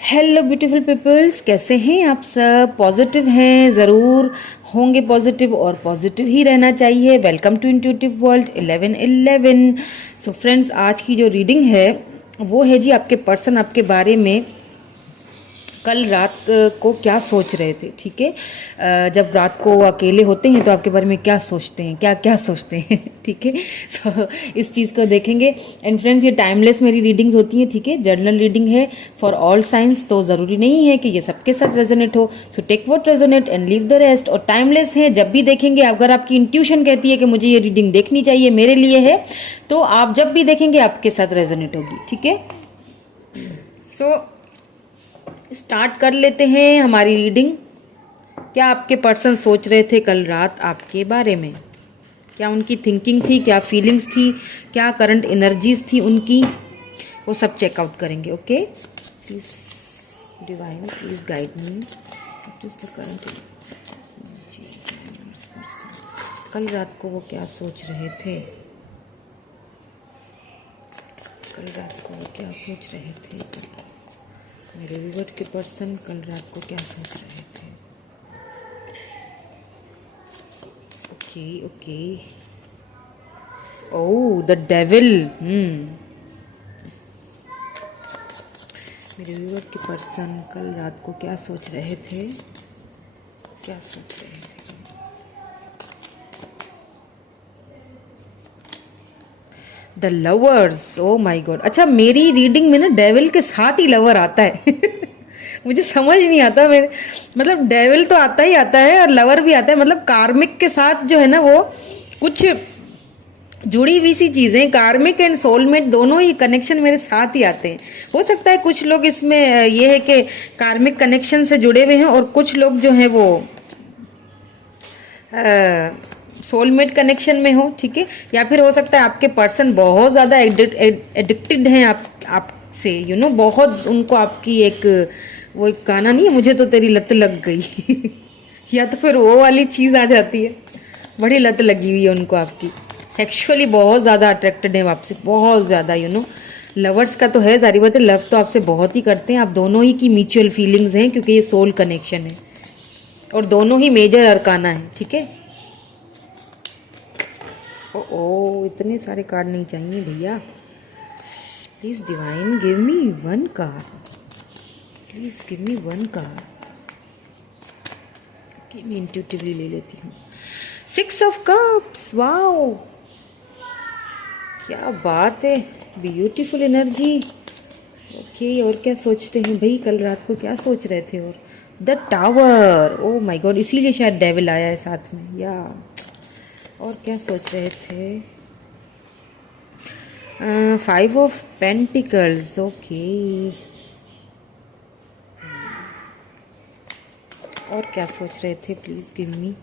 Hello beautiful peoples, कैसे हैं आप सब? पॉजिटिव हैं? ज़रूर होंगे पॉजिटिव, और पॉजिटिव ही रहना चाहिए। Welcome to intuitive world 1111। So friends, आज की जो रीडिंग है वो है जी आपके पर्सन आपके बारे में कल रात को क्या सोच रहे थे। ठीक है, जब रात को वो अकेले होते हैं तो आपके बारे में क्या सोचते हैं, क्या क्या सोचते हैं। ठीक है, तो इस चीज़ को देखेंगे। एंड फ्रेंड्स, ये टाइमलेस मेरी रीडिंग्स होती हैं। ठीक है, जर्नल रीडिंग है फॉर ऑल साइंस, तो ज़रूरी नहीं है कि ये सबके साथ रेजोनेट हो। So take what resonate and leave the rest. और टाइमलेस है, जब भी देखेंगे, अगर आपकी इंट्यूशन कहती है कि मुझे ये रीडिंग देखनी चाहिए, मेरे लिए है, तो आप जब भी देखेंगे आपके साथ रेजोनेट होगी। ठीक है, सो स्टार्ट कर लेते हैं हमारी रीडिंग। क्या आपके पर्सन सोच रहे थे कल रात आपके बारे में? क्या उनकी थिंकिंग थी, क्या फीलिंग्स थी, क्या करंट एनर्जीज थी उनकी, वो सब चेकआउट करेंगे। Okay, please divine, please guide me. What is the current energy? कल रात को वो क्या सोच रहे थे? कल रात को वो क्या सोच रहे थे? मेरे व्यूअर के पर्सन कल रात को क्या सोच रहे थे? Okay okay, oh the devil. मेरे व्यूअर के पर्सन कल रात को क्या सोच रहे थे? क्या सोच रहे थे? The lovers. Oh my god. अच्छा, मेरी रीडिंग में ना डेविल के साथ ही लवर आता है। मुझे समझ नहीं आता, मेरे मतलब डेविल तो आता ही आता है और लवर भी आता है। मतलब कार्मिक के साथ जो है ना, वो कुछ जुड़ी हुई सी चीजें, कार्मिक एंड सोलमेट दोनों ही कनेक्शन मेरे साथ ही आते हैं। हो सकता है कुछ लोग इसमें ये है कि कार्मिक कनेक्शन से जुड़े हुए हैं, और कुछ लोग जो है वो सोलमेट कनेक्शन में हो। ठीक है, या फिर हो सकता है आपके पर्सन बहुत ज़्यादा एडिक्टेड हैं आपसे, यू नो, बहुत उनको आपकी एक, वो एक गाना नहीं है, मुझे तो तेरी लत लग गई। या तो फिर वो वाली चीज़ आ जाती है, बड़ी लत लगी हुई है उनको आपकी, सेक्सुअली बहुत ज़्यादा अट्रैक्टेड है आपसे, बहुत ज़्यादा, यू नो। लवर्स का तो है, जारी बात है, लव तो आपसे बहुत ही करते हैं। आप दोनों ही की म्यूचुअल फीलिंग्स हैं, क्योंकि ये सोल कनेक्शन है और दोनों ही मेजर अरकाना है। ठीक है, ओ इतने सारे कार्ड नहीं चाहिए भैया। Please divine give me one card, please give me one card. मैं इंट्यूटिवली ले लेती हूँ। 6 ऑफ कप्स, वाओ, क्या बात है, ब्यूटीफुल एनर्जी। ओके, और क्या सोचते हैं भाई, कल रात को क्या सोच रहे थे? और the tower, oh my God, इसीलिए शायद डेविल आया है साथ में, या और क्या सोच रहे थे? 5 ऑफ पेंटिकल्स, ओके, और क्या सोच रहे थे? Please give me.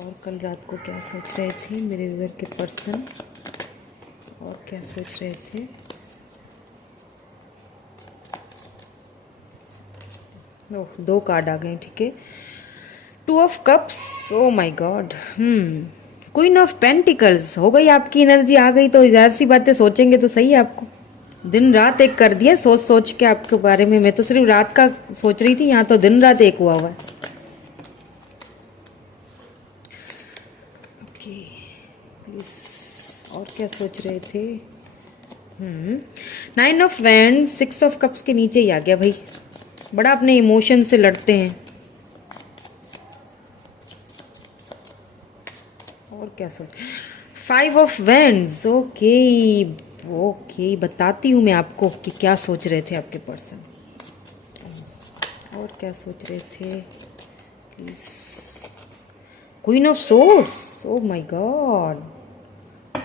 और कल रात को क्या सोच रहे थे मेरे व्यूअर के पर्सन? और क्या सोच रहे थे? ओह, 2 कार्ड आ गए। ठीक है, 2 of cups, oh my God. Queen of pentacles हो गई आपकी एनर्जी, आ गई तो जाहिर सी बातें सोचेंगे तो सही है आपको। दिन रात एक कर दिया सोच सोच के आपके बारे में। मैं तो सिर्फ रात का सोच रही थी, यहाँ तो दिन रात एक हुआ हुआ है। ओके, प्लीज, और क्या सोच रहे थे? 9 ऑफ वैंड, 6 ऑफ कप्स के नीचे ही आ गया भाई। बड़ा अपने इमोशन से लड़ते हैं। और क्या सोच? 5 ऑफ वैंड्स, ओके ओके, बताती हूँ मैं आपको कि क्या सोच रहे थे आपके पर्सन। और क्या सोच रहे थे please? Queen of swords, oh my God.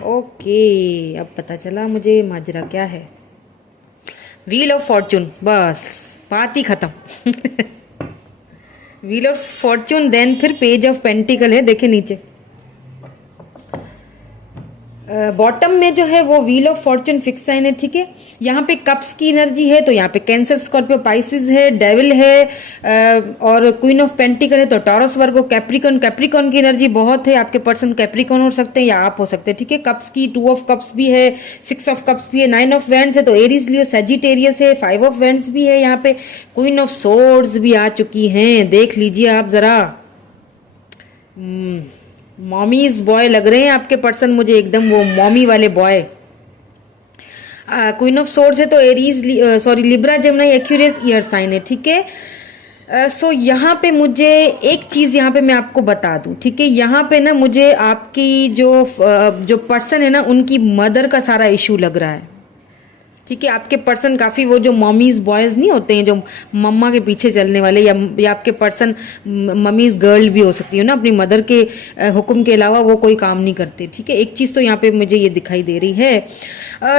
Okay, अब पता चला मुझे माजरा क्या है। व्हील ऑफ फॉर्चून, बस बात ही खत्म। व्हील ऑफ फॉर्चून, देन फिर पेज ऑफ पेंटिकल है, देखे नीचे। बॉटम में जो है वो wheel of fortune fix sign है, ठीक है। यहाँ पे कप्स की एनर्जी है, तो यहाँ पे कैंसर, स्कॉर्पियो, पाइसिस है, डेविल है, और क्वीन ऑफ पेंटिकल है, तो टॉरस, वर्गो, कैप्रिकॉन। कैप्रिकॉन की एनर्जी बहुत है, आपके पर्सन कैप्रिकॉन हो सकते हैं या आप हो सकते हैं, ठीक है। कप्स की 2 ऑफ कप्स भी है, 6 ऑफ कप्स भी है, 9 ऑफ वैंड्स है, तो एरीज, लियो, सजिटेरियस है, 5 ऑफ वैंड्स भी है, यहाँ पे क्वीन ऑफ सोर्ड्स भी आ चुकी हैं, देख लीजिए आप जरा। मॉमीज बॉय लग रहे हैं आपके पर्सन मुझे, एकदम वो मॉमी वाले बॉय। क्वीन ऑफ सोर्ड्स है, तो Aries, sorry, Libra, Gemini, Aquarius year sign है, ठीक है। सो यहाँ पे मुझे एक चीज यहाँ पे मैं आपको बता दूं, ठीक है। यहाँ पे ना मुझे आपकी जो पर्सन है ना, उनकी मदर का सारा इशू लग रहा है, ठीक है। आपके पर्सन काफ़ी वो जो मॉमीज बॉयज़ नहीं होते हैं, जो मम्मा के पीछे चलने वाले, या आपके पर्सन मम्मीज गर्ल भी हो सकती है ना, अपनी मदर के हुक्म के अलावा वो कोई काम नहीं करते, ठीक है। एक चीज़ तो यहाँ पे मुझे ये दिखाई दे रही है।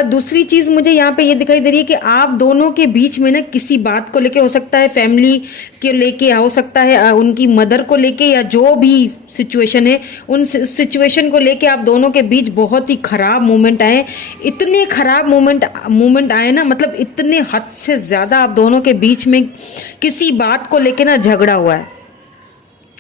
दूसरी चीज़ मुझे यहाँ पे ये दिखाई दे रही है कि आप दोनों के बीच में ना किसी बात को लेके हो सकता है, फैमिली के लेके हो सकता है, उनकी मदर को लेके, या जो भी सिचुएशन है उन सिचुएशन को लेके आप दोनों के बीच बहुत ही खराब मोमेंट आए। इतने खराब मोमेंट आए ना, मतलब इतने हद से ज्यादा आप दोनों के बीच में किसी बात को लेके ना झगड़ा हुआ है,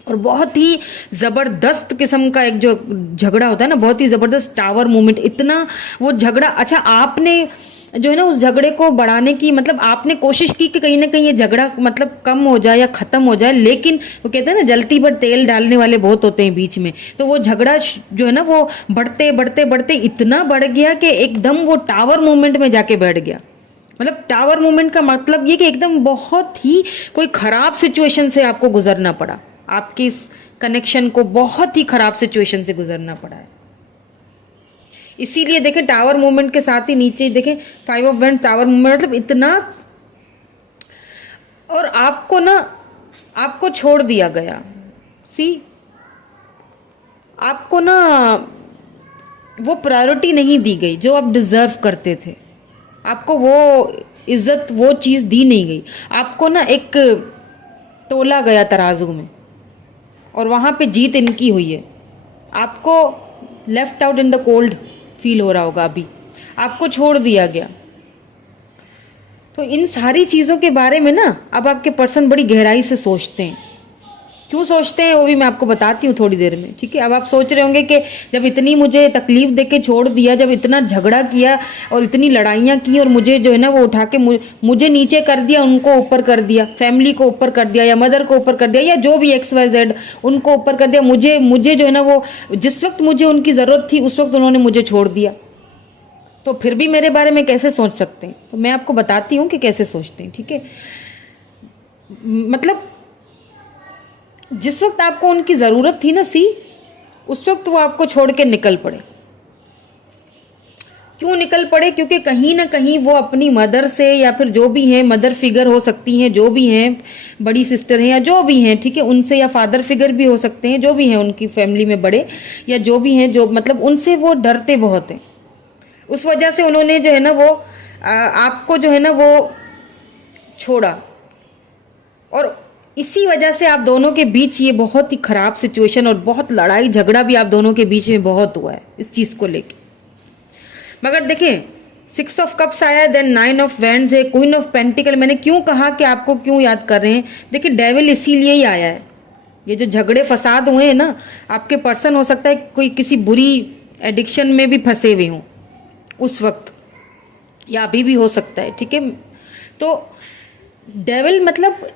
और बहुत ही जबरदस्त किस्म का एक जो झगड़ा होता है ना, बहुत ही जबरदस्त टावर मूवमेंट, इतना वो झगड़ा। अच्छा, आपने जो है ना उस झगड़े को बढ़ाने की, मतलब आपने कोशिश की कि कहीं ना कहीं ये झगड़ा मतलब कम हो जाए या खत्म हो जाए, लेकिन वो कहते हैं ना जलती पर तेल डालने वाले बहुत होते हैं बीच में, तो वो झगड़ा जो है ना वो बढ़ते बढ़ते बढ़ते इतना बढ़ गया कि एकदम वो टावर मूवमेंट में जाके बैठ गया। मतलब टावर मूवमेंट का मतलब ये कि एकदम बहुत ही कोई खराब सिचुएशन से आपको गुजरना पड़ा, आपके इस कनेक्शन को बहुत ही खराब सिचुएशन से गुजरना पड़ा है। इसीलिए देखें टावर मूवमेंट के साथ ही नीचे देखें 5 ऑफ वैंड्स, टावर मूवमेंट, मतलब इतना, और आपको ना आपको छोड़ दिया गया। सी, आपको ना वो प्रायोरिटी नहीं दी गई जो आप डिजर्व करते थे, आपको वो इज्जत, वो चीज दी नहीं गई, आपको ना एक तोला गया तराजू में, और वहां पे जीत इनकी हुई है। आपको left out in the cold feel हो रहा होगा, अभी आपको छोड़ दिया गया। तो इन सारी चीज़ों के बारे में ना अब आपके पर्सन बड़ी गहराई से सोचते हैं। क्यों सोचते हैं वो भी मैं आपको बताती हूँ थोड़ी देर में, ठीक है। अब आप सोच रहे होंगे कि जब इतनी मुझे तकलीफ देके छोड़ दिया, जब इतना झगड़ा किया और इतनी लड़ाइयाँ की, और मुझे जो है ना वो उठा के मुझे नीचे कर दिया, उनको ऊपर कर दिया, फैमिली को ऊपर कर दिया, या मदर को ऊपर कर दिया, या जो भी XYZ उनको ऊपर कर दिया, मुझे जो है ना वो जिस वक्त मुझे उनकी ज़रूरत थी उस वक्त उन्होंने मुझे छोड़ दिया, तो फिर भी मेरे बारे में कैसे सोच सकते हैं। तो मैं आपको बताती हूँ कि कैसे सोचते हैं, ठीक है। मतलब जिस वक्त आपको उनकी ज़रूरत थी ना, उस वक्त वो आपको छोड़ के निकल पड़े। क्यों निकल पड़े? क्योंकि कहीं ना कहीं वो अपनी मदर से, या फिर जो भी हैं, मदर फिगर हो सकती हैं, जो भी हैं, बड़ी सिस्टर हैं या जो भी हैं, ठीक है, उनसे, या फादर फिगर भी हो सकते हैं, जो भी हैं उनकी फैमिली में बड़े, या जो भी हैं, जो मतलब उनसे वो डरते बहुत हैं। उस वजह से उन्होंने जो है ना वो आपको जो है ना वो छोड़ा, और इसी वजह से आप दोनों के बीच ये बहुत ही खराब सिचुएशन और बहुत लड़ाई झगड़ा भी आप दोनों के बीच में बहुत हुआ है इस चीज को लेके। मगर देखें 6 ऑफ कप्स आया, देन 9 ऑफ वैंड्स है, क्वीन ऑफ पेंटिकल। मैंने क्यों कहा कि आपको क्यों याद कर रहे हैं? देखिए डेविल इसीलिए ही आया है। ये जो झगड़े फसाद हुए हैं ना, आपके पर्सन हो सकता है कोई किसी बुरी एडिक्शन में भी फंसे हुए हों उस वक्त, या अभी भी हो सकता है, ठीक है। तो डेविल मतलब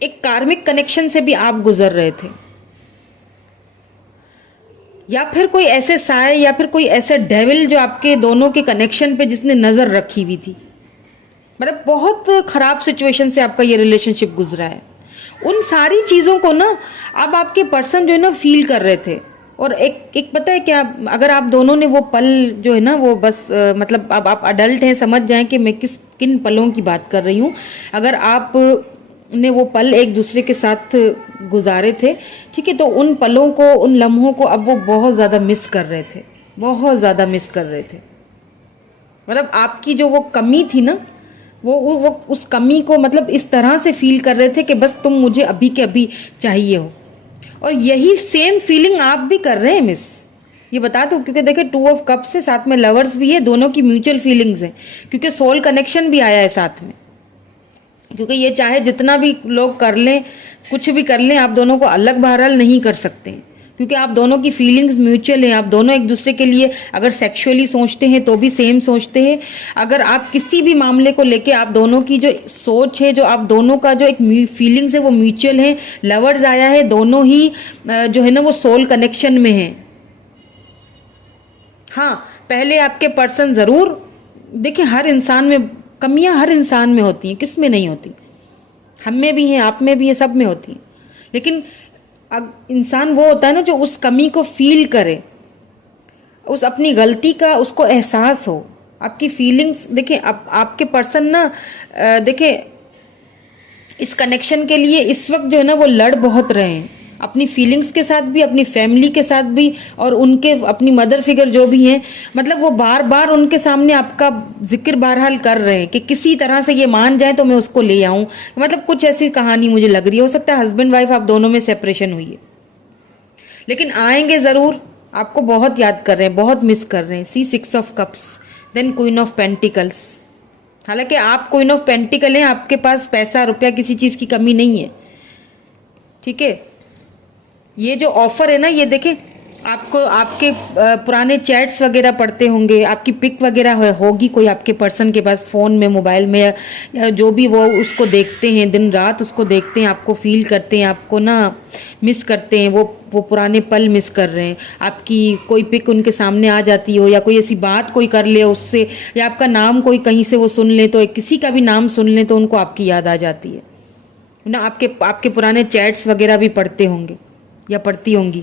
एक कार्मिक कनेक्शन से भी आप गुजर रहे थे, या फिर कोई ऐसे साय, या फिर कोई ऐसे डेविल जो आपके दोनों के कनेक्शन पे जिसने नजर रखी हुई थी। मतलब बहुत खराब सिचुएशन से आपका ये रिलेशनशिप गुजरा है। उन सारी चीजों को ना अब आपके पर्सन जो है ना फील कर रहे थे। और एक पता है क्या, अगर आप दोनों ने वो पल जो है ना वो बस मतलब अब आप अडल्ट हैं, समझ जाएं कि मैं किन पलों की बात कर रही हूँ। अगर आप ने वो पल एक दूसरे के साथ गुजारे थे, ठीक है, तो उन पलों को, उन लम्हों को अब वो बहुत ज़्यादा मिस कर रहे थे, बहुत ज़्यादा मिस कर रहे थे। मतलब आपकी जो वो कमी थी ना, वो उस कमी को मतलब इस तरह से फील कर रहे थे कि बस तुम मुझे अभी के अभी चाहिए हो। और यही सेम फीलिंग आप भी कर रहे हैं मिस, ये बता दूं, क्योंकि देखिए 2 ऑफ कप्स से साथ में लवर्स भी है, दोनों की म्यूचुअल फीलिंग्स है, क्योंकि सोल कनेक्शन भी आया है साथ में। क्योंकि ये चाहे जितना भी लोग कर लें, कुछ भी कर लें, आप दोनों को अलग बहरहाल नहीं कर सकते, क्योंकि आप दोनों की फीलिंग्स म्यूचुअल हैं। आप दोनों एक दूसरे के लिए अगर सेक्सुअली सोचते हैं तो भी सेम सोचते हैं। अगर आप किसी भी मामले को लेके आप दोनों की जो सोच है, जो आप दोनों का जो एक फीलिंग्स है वो म्यूचुअल है। लवर्स आया है, दोनों ही जो है ना वो सोल कनेक्शन में है। हाँ, पहले आपके पर्सन जरूर, देखिए हर इंसान में कमियां हर इंसान में होती हैं, किस में नहीं होती, हम में भी हैं, आप में भी है, सब में होती हैं। लेकिन अब इंसान वो होता है ना जो उस कमी को फील करे, उस अपनी गलती का उसको एहसास हो। आपकी फीलिंग्स देखिए, आपके पर्सन ना देखिए इस कनेक्शन के लिए इस वक्त जो है ना वो लड़ बहुत रहे हैं, अपनी फीलिंग्स के साथ भी, अपनी फैमिली के साथ भी, और उनके अपनी मदर फिगर जो भी हैं, मतलब वो बार बार उनके सामने आपका जिक्र बहरहाल कर रहे हैं कि किसी तरह से ये मान जाए तो मैं उसको ले आऊं। मतलब कुछ ऐसी कहानी मुझे लग रही है। हो सकता है हस्बैंड वाइफ आप दोनों में सेपरेशन हुई है, लेकिन आएंगे जरूर, आपको बहुत याद कर रहे हैं, बहुत मिस कर रहे हैं। सी 6 of cups, then queen of pentacles. हालांकि आप क्वीन ऑफ पेंटिकल हैं, आपके पास पैसा रुपया किसी चीज की कमी नहीं है, ठीक है। ये जो ऑफर है ना, ये देखें, आपको आपके पुराने चैट्स वगैरह पढ़ते होंगे, आपकी पिक वगैरह होगी कोई आपके पर्सन के पास फ़ोन में, मोबाइल में, या जो भी, वो उसको देखते हैं, दिन रात उसको देखते हैं, आपको फील करते हैं, आपको ना मिस करते हैं, वो पुराने पल मिस कर रहे हैं। आपकी कोई पिक उनके सामने आ जाती हो, या कोई ऐसी बात कोई कर ले उससे, या आपका नाम कोई कहीं से वो सुन ले, तो किसी का भी नाम सुन ले तो उनको आपकी याद आ जाती है ना। आपके पुराने चैट्स वगैरह भी पढ़ते होंगे या पढ़ती होंगी,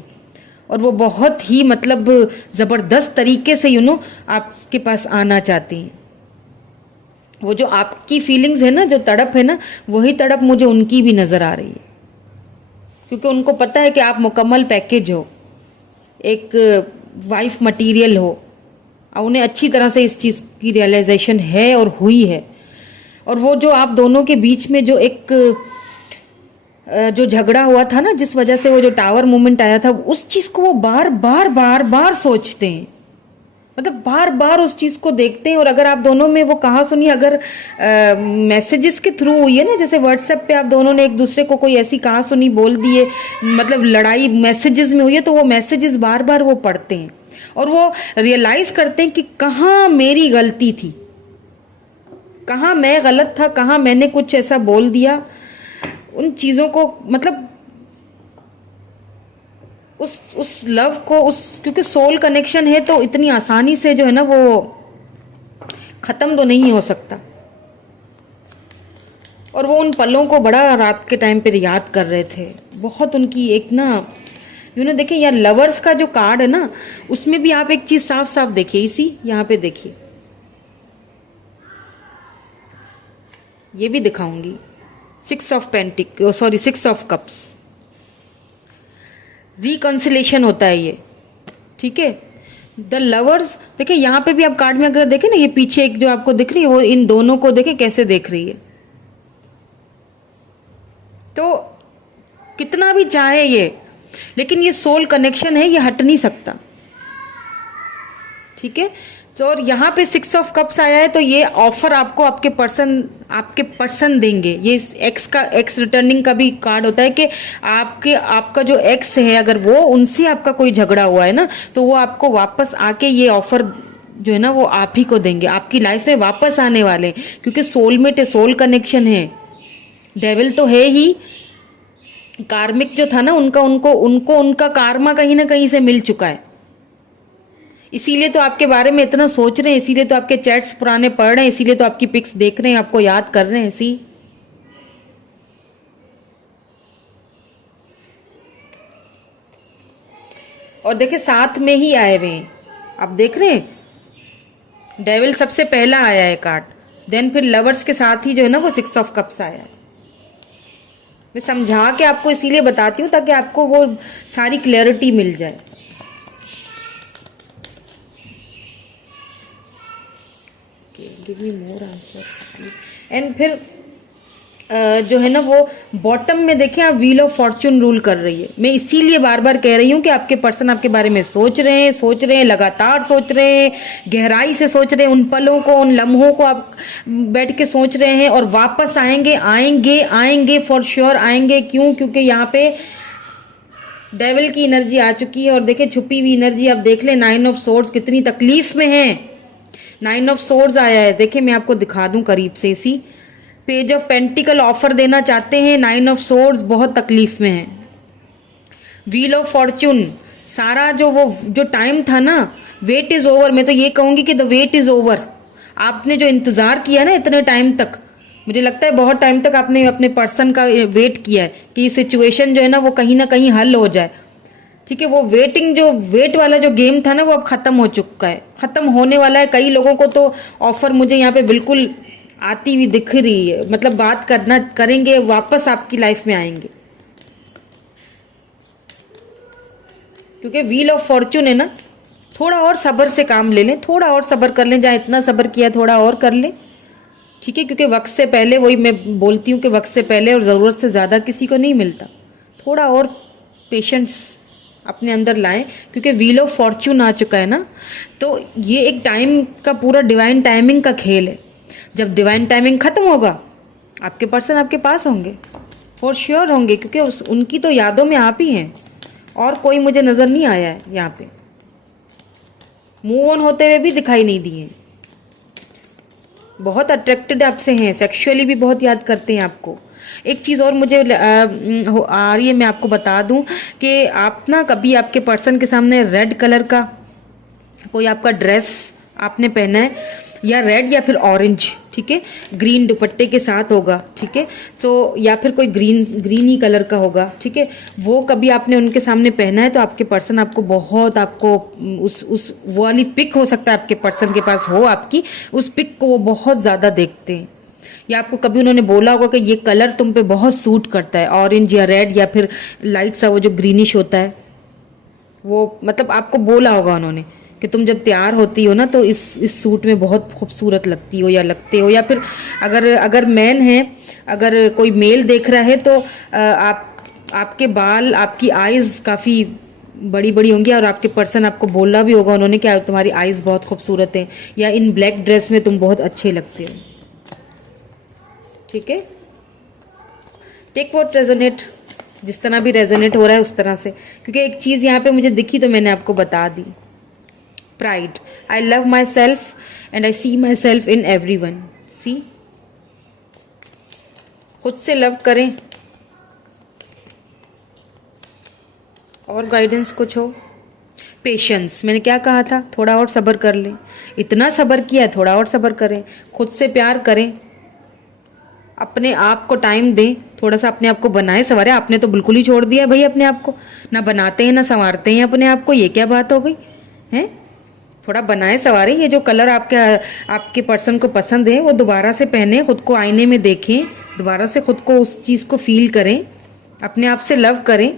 और वो बहुत ही मतलब ज़बरदस्त तरीके से आपके पास आना चाहती हैं। वो जो आपकी फीलिंग्स है ना, जो तड़प है ना, वही तड़प मुझे उनकी भी नज़र आ रही है, क्योंकि उनको पता है कि आप मुकम्मल पैकेज हो, एक वाइफ मटेरियल हो, और उन्हें अच्छी तरह से इस चीज़ की रियलाइजेशन है और हुई है। और वो जो आप दोनों के बीच में जो एक जो झगड़ा हुआ था ना, जिस वजह से वो जो टावर मूवमेंट आया था, उस चीज को वो बार बार बार बार सोचते हैं, मतलब बार बार उस चीज को देखते हैं। और अगर आप दोनों में वो कहा सुनी अगर मैसेजेस के थ्रू हुई है ना, जैसे व्हाट्सएप पे आप दोनों ने एक दूसरे को कोई ऐसी कहा सुनी बोल दी है, मतलब लड़ाई मैसेजेस में हुई है, तो वो मैसेजेस बार बार वो पढ़ते हैं और वो रियलाइज करते हैं कि कहाँ मेरी गलती थी, कहाँ मैं गलत था, कहाँ मैंने कुछ ऐसा बोल दिया। उन चीज़ों को मतलब उस लव को, क्योंकि सोल कनेक्शन है तो इतनी आसानी से जो है ना वो ख़त्म तो नहीं हो सकता। और वो उन पलों को बड़ा रात के टाइम पे याद कर रहे थे, बहुत उनकी एक ना देखिए यार, लवर्स का जो कार्ड है ना, उसमें भी आप एक चीज़ साफ साफ देखिए, इसी यहाँ पे देखिए, ये भी दिखाऊंगी, 6 ऑफ कप्स, रिकंसिलेशन होता है ये, ठीक है। द लवर्स, देखिए यहाँ पे भी आप कार्ड में अगर देखें ना, ये पीछे एक जो आपको दिख रही है, वो इन दोनों को देखें कैसे देख रही है। तो कितना भी चाहे ये, लेकिन ये सोल कनेक्शन है, ये हट नहीं सकता, ठीक है। तो और यहाँ पे 6 ऑफ कप्स आया है, तो ये ऑफर आपको आपके पर्सन देंगे। ये एक्स रिटर्निंग का भी कार्ड होता है कि आपका जो एक्स है, अगर वो उनसे आपका कोई झगड़ा हुआ है ना, तो वो आपको वापस आके ये ऑफर जो है ना वो आप ही को देंगे, आपकी लाइफ में वापस आने वाले, क्योंकि सोलमेट है, सोल कनेक्शन है। डेविल तो है ही, कार्मिक जो था ना उनका कार्मा कहीं ना कहीं से मिल चुका है, इसीलिए तो आपके बारे में इतना सोच रहे हैं, इसीलिए तो आपके चैट्स पुराने पढ़ रहे हैं, इसीलिए तो आपकी पिक्स देख रहे हैं, आपको याद कर रहे हैं। और देखिए साथ में ही आए हुए हैं, आप देख रहे हैं, डेविल सबसे पहला आया है कार्ड, देन फिर लवर्स के साथ ही जो है ना वो 6 ऑफ कप्स आया है। मैं समझा के आपको इसीलिए बताती हूँ ताकि आपको वो सारी क्लैरिटी मिल जाए। Give me more answer. And फिर जो है ना वो बॉटम में देखें आप व्हील ऑफ फॉर्च्यून रूल कर रही है। मैं इसीलिए बार बार कह रही हूँ कि आपके पर्सन आपके बारे में सोच रहे हैं, लगातार सोच रहे हैं, गहराई से सोच रहे हैं, उन पलों को, उन लम्हों को आप बैठ के सोच रहे हैं और वापस आएंगे आएंगे आएंगे, फॉर श्योर आएंगे। क्यों? क्योंकि यहाँ पे डेविल की एनर्जी आ चुकी है। और देखिए छुपी हुई एनर्जी आप देख ले, 9 ऑफ सोर्ड्स कितनी तकलीफ में है। 9 ऑफ सोर्ड्स आया है, देखिए मैं आपको दिखा दूं करीब से। इसी पेज ऑफ पेंटिकल ऑफर देना चाहते हैं, 9 ऑफ सोर्ड्स बहुत तकलीफ में है। व्हील ऑफ फॉर्च्यून, सारा जो टाइम था ना, वेट इज ओवर। मैं तो ये कहूंगी कि द वेट इज ओवर। आपने जो इंतजार किया ना इतने टाइम तक, मुझे लगता है बहुत टाइम तक आपने अपने पर्सन का वेट किया है कि सिचुएशन जो है ना वो कहीं ना कहीं हल हो जाए। ठीक है, वो वेट वाला जो गेम था ना वो अब खत्म हो चुका है, खत्म होने वाला है। कई लोगों को तो ऑफर मुझे यहाँ पे बिल्कुल आती हुई दिख रही है, मतलब बात करेंगे, वापस आपकी लाइफ में आएंगे। क्योंकि व्हील ऑफ फॉर्च्यून है ना, थोड़ा और सब्र से काम ले लें, थोड़ा और सब्र कर लें, जहाँ इतना सब्र किया थोड़ा और कर लें। ठीक है, क्योंकि वक्त से पहले, वही मैं बोलती हूँ कि वक्त से पहले और ज़रूरत से ज़्यादा किसी को नहीं मिलता। थोड़ा और पेशेंस अपने अंदर लाएं, क्योंकि व्हील ऑफ फॉर्च्यून आ चुका है ना। तो ये एक टाइम का पूरा डिवाइन टाइमिंग का खेल है। जब डिवाइन टाइमिंग खत्म होगा, आपके पर्सन आपके पास होंगे, फॉर श्योर होंगे, क्योंकि उनकी तो यादों में आप ही हैं और कोई मुझे नज़र नहीं आया है यहाँ पे। मूव ऑन होते हुए भी दिखाई नहीं दिए। बहुत अट्रैक्टेड आपसे हैं, सेक्सुअली भी बहुत याद करते हैं आपको। एक चीज़ और मुझे आ रही है, मैं आपको बता दूं कि आप ना कभी आपके पर्सन के सामने रेड कलर का कोई आपका ड्रेस आपने पहना है, या रेड या फिर ऑरेंज, ठीक है, ग्रीन दुपट्टे के साथ होगा, ठीक है, तो या फिर कोई ग्रीनी कलर का होगा, ठीक है, वो कभी आपने उनके सामने पहना है तो आपके पर्सन आपको बहुत, आपको उस वो वाली पिक हो सकता है आपके पर्सन के पास हो आपकी, उस पिक को वो बहुत ज़्यादा देखते हैं। या आपको कभी उन्होंने बोला होगा कि ये कलर तुम पे बहुत सूट करता है, ऑरेंज या रेड या फिर लाइट सा वो जो ग्रीनिश होता है, वो मतलब आपको बोला होगा उन्होंने कि तुम जब तैयार होती हो ना तो इस सूट में बहुत खूबसूरत लगती हो या लगते हो। या फिर अगर मैन है, अगर कोई मेल देख रहा है तो आपके बाल, आपकी आईज काफ़ी बड़ी बड़ी होंगी और आपके पर्सन आपको बोला भी होगा उन्होंने कि तुम्हारी आईज बहुत खूबसूरत हैं, या इन ब्लैक ड्रेस में तुम बहुत अच्छे लगते हो। ठीक है, टेक व्हाट रेजोनेट, जिस तरह भी रेजोनेट हो रहा है उस तरह से, क्योंकि एक चीज़ यहाँ पे मुझे दिखी तो मैंने आपको बता दी। Pride, I love myself and I see myself in everyone. See, खुद से लव करें। और गाइडेंस कुछ हो? पेशेंस, मैंने क्या कहा था, थोड़ा और सब्र कर लें। इतना सब्र किया, थोड़ा और सब्र करें। खुद से प्यार करें, अपने आप को टाइम दें, थोड़ा सा अपने आप को बनाए संवारे। आपने तो बिल्कुल ही छोड़ दिया भाई अपने आप को, ना बनाते हैं ना संवारते हैं अपने आप को, ये क्या बात हो गई है? थोड़ा बनाए संवारे। ये जो कलर आपके पर्सन को पसंद है वो दोबारा से पहने, खुद को आईने में देखें, दोबारा से खुद को उस चीज़ को फील करें, अपने आप से लव करें।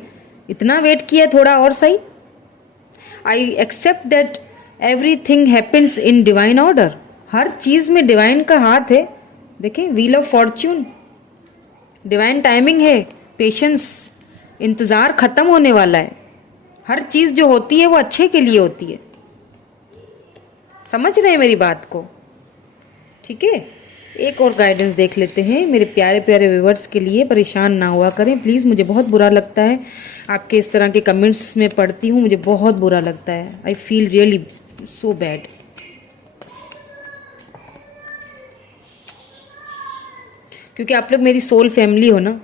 इतना वेट किया, थोड़ा और सही। I accept that everything happens in divine order. हर चीज़ में डिवाइन का हाथ है। देखें, wheel of fortune, divine timing है, पेशेंस, इंतज़ार ख़त्म होने वाला है। हर चीज़ जो होती है वो अच्छे के लिए होती है। समझ रहे हैं मेरी बात को? ठीक है, एक और गाइडेंस देख लेते हैं मेरे प्यारे प्यारे व्यूवर्स के लिए। परेशान ना हुआ करें प्लीज़, मुझे बहुत बुरा लगता है आपके इस तरह के कमेंट्स में पढ़ती हूँ, मुझे बहुत बुरा लगता है। I feel really so bad. क्योंकि आप लोग मेरी सोल फैमिली हो ना।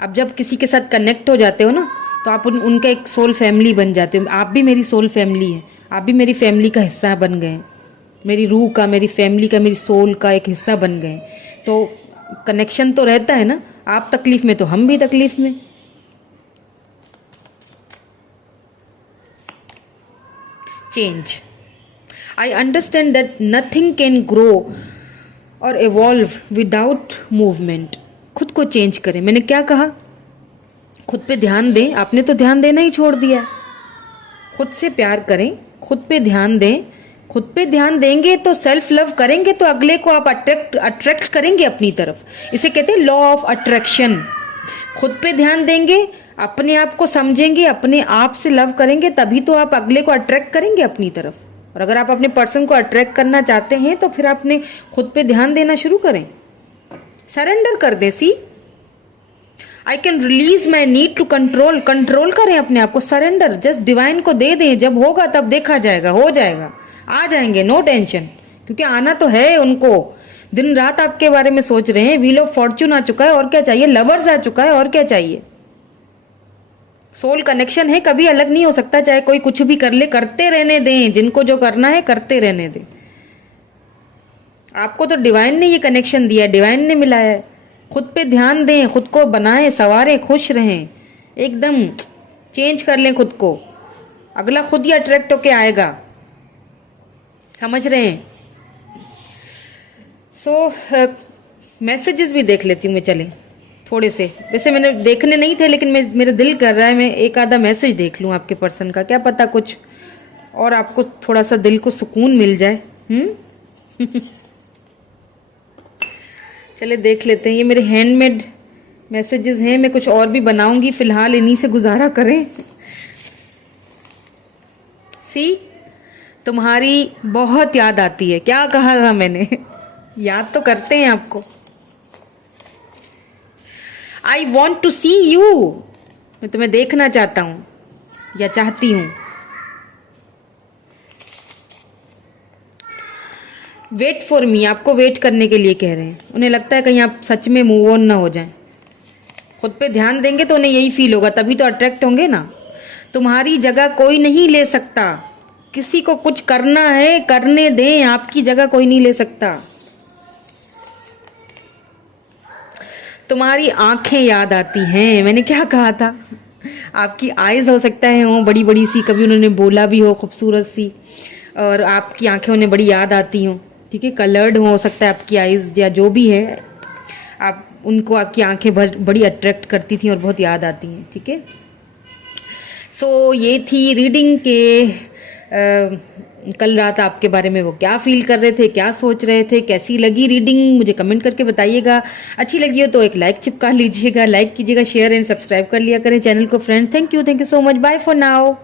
आप जब किसी के साथ कनेक्ट हो जाते हो ना तो आप उनका एक सोल फैमिली बन जाते हो। आप भी मेरी सोल फैमिली है, आप भी मेरी फैमिली का हिस्सा बन गए, मेरी रूह का, मेरी फैमिली का, मेरी सोल का एक हिस्सा बन गए। तो कनेक्शन तो रहता है ना। आप तकलीफ में तो हम भी तकलीफ में। Change, I understand that nothing can grow और इवॉल्व विदाउट मूवमेंट। खुद को चेंज करें। मैंने क्या कहा? खुद पे ध्यान दें। आपने तो ध्यान देना ही छोड़ दिया। खुद से प्यार करें, खुद पे ध्यान दें, खुद पे ध्यान देंगे तो सेल्फ लव करेंगे तो अगले को आप अट्रैक्ट करेंगे अपनी तरफ। इसे कहते हैं लॉ ऑफ अट्रैक्शन। खुद पे ध्यान देंगे, अपने आप को समझेंगे, अपने आप से लव करेंगे, तभी तो आप अगले को अट्रैक्ट करेंगे अपनी तरफ। और अगर आप अपने पर्सन को अट्रैक्ट करना चाहते हैं तो फिर आपने खुद पे ध्यान देना शुरू करें, सरेंडर कर दें। See I can release my need to control, control करें अपने आप को, सरेंडर जस्ट डिवाइन को दे दें। जब होगा तब देखा जाएगा, हो जाएगा, आ जाएंगे, नो टेंशन, क्योंकि आना तो है उनको। दिन रात आपके बारे में सोच रहे हैं। व्हील ऑफ फॉर्च्यून आ चुका है, और क्या चाहिए? लवर्स आ चुका है, और क्या चाहिए? सोल कनेक्शन है, कभी अलग नहीं हो सकता, चाहे कोई कुछ भी कर ले, करते रहने दें, जिनको जो करना है करते रहने दें। आपको तो डिवाइन ने ये कनेक्शन दिया है, डिवाइन ने मिलाया है। खुद पे ध्यान दें, खुद को बनाएं, संवारें, खुश रहें, एकदम चेंज कर लें खुद को, अगला खुद ही अट्रैक्ट होके आएगा। समझ रहे हैं? सो मैसेजेस भी देख लेती हूँ मैं, चलें थोड़े से। वैसे मैंने देखने नहीं थे, लेकिन मेरा दिल कर रहा है मैं एक आधा मैसेज देख लूँ आपके पर्सन का, क्या पता कुछ और आपको थोड़ा सा दिल को सुकून मिल जाए। चले देख लेते हैं। ये मेरे हैंडमेड मैसेजेस हैं, मैं कुछ और भी बनाऊंगी, फिलहाल इन्हीं से गुजारा करें। सी तुम्हारी बहुत याद आती है, क्या कहा था मैंने? याद तो करते हैं आपको। I want to see you, मैं तुम्हें देखना चाहता हूं या चाहती हूं। वेट फॉर मी, आपको वेट करने के लिए कह रहे हैं। उन्हें लगता है कहीं आप सच में मूव ऑन ना हो जाएं। खुद पे ध्यान देंगे तो उन्हें यही फील होगा, तभी तो अट्रैक्ट होंगे ना। तुम्हारी जगह कोई नहीं ले सकता। किसी को कुछ करना है करने दें, आपकी जगह कोई नहीं ले सकता। तुम्हारी आंखें याद आती हैं, मैंने क्या कहा था? आपकी आईज हो सकता है वो बड़ी बड़ी सी, कभी उन्होंने बोला भी हो खूबसूरत सी, और आपकी आंखें उन्हें बड़ी याद आती हों। ठीक है, कलर्ड हो सकता है आपकी आईज, या जो भी है, आप उनको आपकी आंखें बड़ी अट्रैक्ट करती थी और बहुत याद आती हैं। ठीक है, सो ये थी रीडिंग के कल रात आपके बारे में वो क्या फील कर रहे थे, क्या सोच रहे थे, कैसी लगी रीडिंग, मुझे कमेंट करके बताइएगा। अच्छी लगी हो तो एक लाइक चिपका लीजिएगा, लाइक कीजिएगा, शेयर एंड सब्सक्राइब कर लिया करें चैनल को friends. Thank you so much, bye for now.